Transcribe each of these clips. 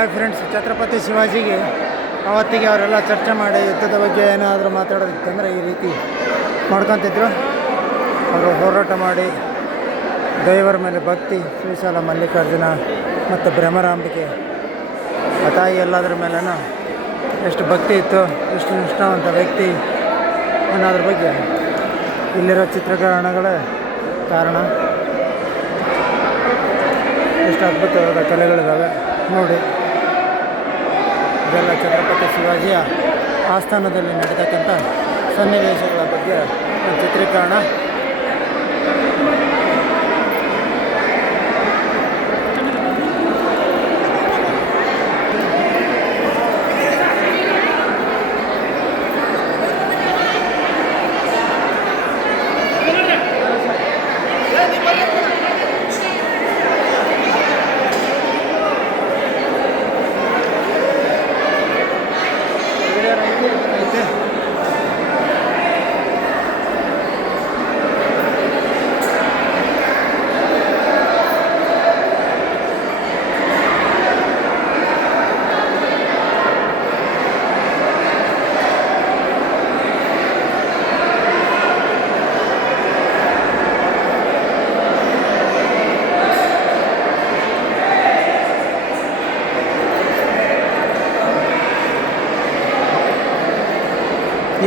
Hi friends, Chhatrapati ಶಿವಾಜಿಗೆ ಅವತ್ತಿಗೆ ಅವರೆಲ್ಲ ಚರ್ಚೆ ಮಾಡಿ ಯುದ್ಧದ ಬಗ್ಗೆ ಏನಾದರೂ ಮಾತಾಡೋದಿತ್ತಂದರೆ ಈ ರೀತಿ ಮಾಡ್ಕೊತಿದ್ರು. ಅವರು ಹೋರಾಟ ಮಾಡಿ ದೇವರ ಮೇಲೆ ಭಕ್ತಿ, ಶ್ರೀಶೈಲ ಮಲ್ಲಿಕಾರ್ಜುನ ಮತ್ತು ಭ್ರಮರಾಂಬಿಕೆ ಆ ತಾಯಿ ಎಲ್ಲದರ ಮೇಲೂ ಎಷ್ಟು ಭಕ್ತಿ ಇತ್ತು, ಎಷ್ಟು ನಿಷ್ಠಾವಂತ ವ್ಯಕ್ತಿ ಅನ್ನೋದ್ರ ಬಗ್ಗೆ ಇಲ್ಲಿರೋ ಚಿತ್ರೀಕರಣಗಳೇ ಕಾರಣ. ಎಷ್ಟು ಅದ್ಭುತವಾದ ಕಲೆಗಳಿದ್ದಾವೆ ನೋಡಿ. ಇದೆಲ್ಲ ಛತ್ರಪತಿ ಶಿವಾಜಿಯ ಆಸ್ಥಾನದಲ್ಲಿ ನಡೀತಕ್ಕಂಥ ಸನ್ನಿವೇಶಗಳ ಬಗ್ಗೆ ಚಿತ್ರೀಕರಣ.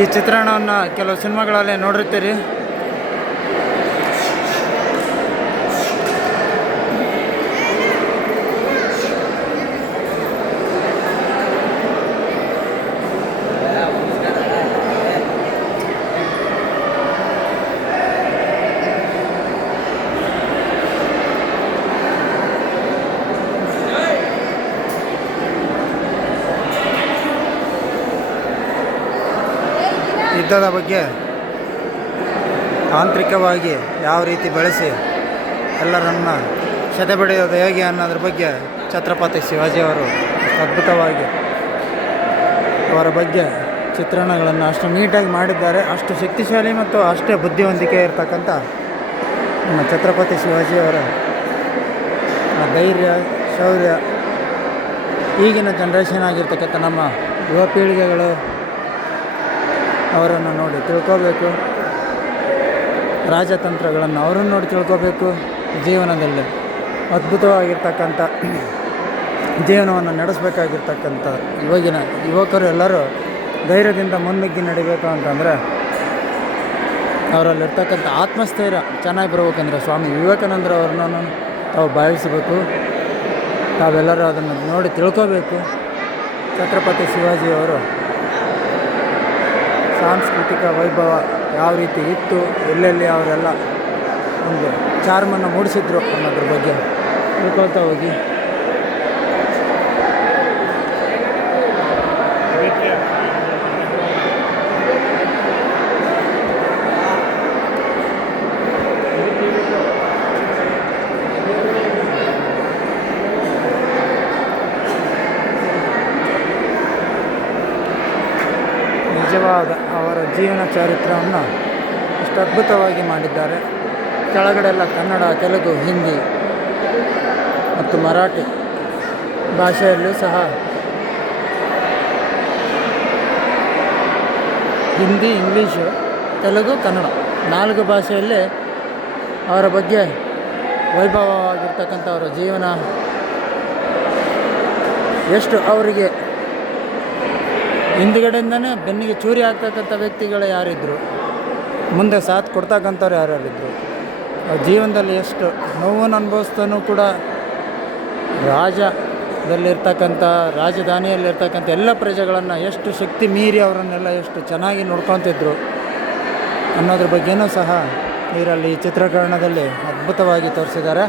ಈ ಚಿತ್ರಣವನ್ನು ಕೆಲವು ಸಿನಿಮಾಗಳಲ್ಲಿ ನೋಡಿರ್ತೀರಿ. ಯುದ್ಧದ ಬಗ್ಗೆ ತಾಂತ್ರಿಕವಾಗಿ ಯಾವ ರೀತಿ ಬೆಳೆಸಿ ಎಲ್ಲರನ್ನು ಸದೆಬಡಿಯೋದು ಹೇಗೆ ಅನ್ನೋದ್ರ ಬಗ್ಗೆ ಛತ್ರಪತಿ ಶಿವಾಜಿಯವರು ಅದ್ಭುತವಾಗಿ ಅವರ ಬಗ್ಗೆ ಚಿತ್ರಣಗಳನ್ನು ಅಷ್ಟು ನೀಟಾಗಿ ಮಾಡಿದ್ದಾರೆ. ಅಷ್ಟು ಶಕ್ತಿಶಾಲಿ ಮತ್ತು ಅಷ್ಟೇ ಬುದ್ಧಿವಂತಿಕೆ ಇರತಕ್ಕಂಥ ನಮ್ಮ ಛತ್ರಪತಿ ಶಿವಾಜಿಯವರ ಧೈರ್ಯ, ಶೌರ್ಯ ಈಗಿನ ಜನ್ರೇಷನ್ ಆಗಿರ್ತಕ್ಕಂಥ ನಮ್ಮ ಯುವ ಪೀಳಿಗೆಗಳು ಅವರನ್ನು ನೋಡಿ ತಿಳ್ಕೋಬೇಕು. ರಾಜತಂತ್ರಗಳನ್ನು ಅವರನ್ನು ನೋಡಿ ತಿಳ್ಕೋಬೇಕು. ಜೀವನದಲ್ಲಿ ಅದ್ಭುತವಾಗಿರ್ತಕ್ಕಂಥ ಜೀವನವನ್ನು ನಡೆಸಬೇಕಾಗಿರ್ತಕ್ಕಂಥ ಇವಾಗಿನ ಯುವಕರು ಎಲ್ಲರೂ ಧೈರ್ಯದಿಂದ ಮುನ್ನುಗ್ಗಿ ನಡಿಬೇಕು ಅಂತಂದರೆ ಅವರಲ್ಲಿರ್ತಕ್ಕಂಥ ಆತ್ಮಸ್ಥೈರ್ಯ ಚೆನ್ನಾಗಿ ಬರಬೇಕಂದ್ರೆ ಸ್ವಾಮಿ ವಿವೇಕಾನಂದರವ್ರನ್ನ ತಾವು ಭಾವಿಸಬೇಕು. ತಾವೆಲ್ಲರೂ ಅದನ್ನು ನೋಡಿ ತಿಳ್ಕೋಬೇಕು. ಛತ್ರಪತಿ ಶಿವಾಜಿಯವರು ಸಾಂಸ್ಕೃತಿಕ ವೈಭವ ಯಾವ ರೀತಿ ಇತ್ತು, ಎಲ್ಲೆಲ್ಲಿ ಅವರೆಲ್ಲ ಒಂದು ಚಾರ್ಮನ್ನು ಮೂಡಿಸಿದ್ರು ಅನ್ನೋದ್ರ ಬಗ್ಗೆ ತಿಳ್ಕೊಳ್ತಾ ಹೋಗಿ. ನಿಜವಾದ ಅವರ ಜೀವನ ಚರಿತ್ರೆಯನ್ನು ಇಷ್ಟು ಅದ್ಭುತವಾಗಿ ಮಾಡಿದ್ದಾರೆ. ಕೆಳಗಡೆ ಎಲ್ಲ ಕನ್ನಡ, ತೆಲುಗು, ಹಿಂದಿ ಮತ್ತು ಮರಾಠಿ ಭಾಷೆಯಲ್ಲೂ ಸಹ ಹಿಂದಿ, ಇಂಗ್ಲೀಷು, ತೆಲುಗು, ಕನ್ನಡ 4 ಭಾಷೆಯಲ್ಲಿ ಅವರ ಬಗ್ಗೆ ವೈಭವವಾಗಿರ್ತಕ್ಕಂಥ ಅವರ ಜೀವನ, ಎಷ್ಟು ಅವರಿಗೆ ಹಿಂದುಗಡೆಯಿಂದನೇ ಬೆನ್ನಿಗೆ ಚೂರಿ ಆಗ್ತಕ್ಕಂಥ ವ್ಯಕ್ತಿಗಳು ಯಾರಿದ್ದರು, ಮುಂದೆ ಸಾಥ್ ಕೊಡ್ತಕ್ಕಂಥವ್ರು ಯಾರ್ಯಾರಿದ್ದರು, ಜೀವನದಲ್ಲಿ ಎಷ್ಟು ನೋವನ್ನು ಅನುಭವಿಸ್ತಾನೂ ಕೂಡ ರಾಜದಲ್ಲಿರ್ತಕ್ಕಂಥ ರಾಜಧಾನಿಯಲ್ಲಿರ್ತಕ್ಕಂಥ ಎಲ್ಲ ಪ್ರಜೆಗಳನ್ನು ಎಷ್ಟು ಶಕ್ತಿ ಮೀರಿ ಅವರನ್ನೆಲ್ಲ ಎಷ್ಟು ಚೆನ್ನಾಗಿ ನೋಡ್ಕೊತಿದ್ರು ಅನ್ನೋದ್ರ ಬಗ್ಗೆಯೂ ಸಹ ಇದರಲ್ಲಿ ಚಿತ್ರೀಕರಣದಲ್ಲಿ ಅದ್ಭುತವಾಗಿ ತೋರಿಸಿದ್ದಾರೆ.